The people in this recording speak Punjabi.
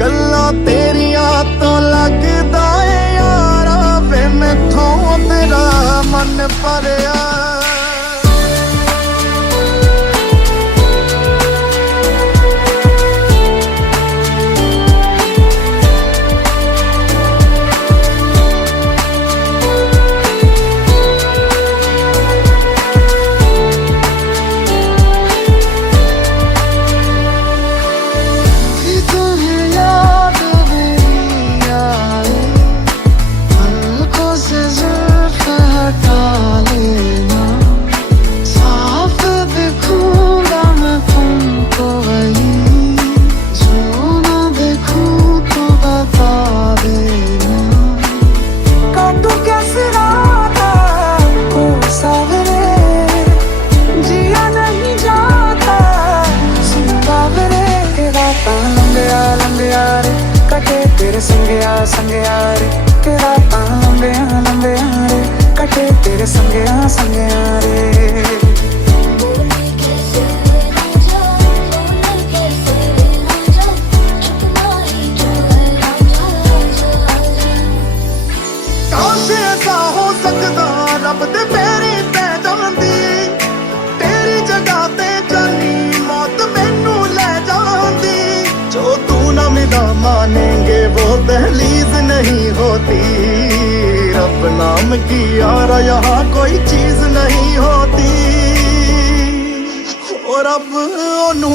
ਗੱਲਾਂ ਤੇਰੀਆਂ ਤੋਂ ਲੱਗਦਾ ਏ ਯਾਰਾ ਵੇ ਮੈਥੋਂ ਤੇਰਾ ਮਨ ਭਰਿਆ संगया रे के रातां लंबियां रे कटे तेरे संगया रे ਕਾਸ਼ ਐਸਾ ਹੋ ਸਕਦਾ ਰੱਬ ਦੇ ਪੈਰੀ ਪੈ ਜਾਂਦੀ ਤੇਰੀ ਜਗ੍ਹਾ ਤੇ ਜਾਨੀ ਮੌਤ ਮੈਨੂੰ ਲੈ ਜਾਂਦੀ ਜੋ ਤੂੰ ਨਾ ਮਿਲਾ मानेंगे वो दहलीज नहीं होती रब नाम की यार यहाँ कोई चीज नहीं होती और अब ओनू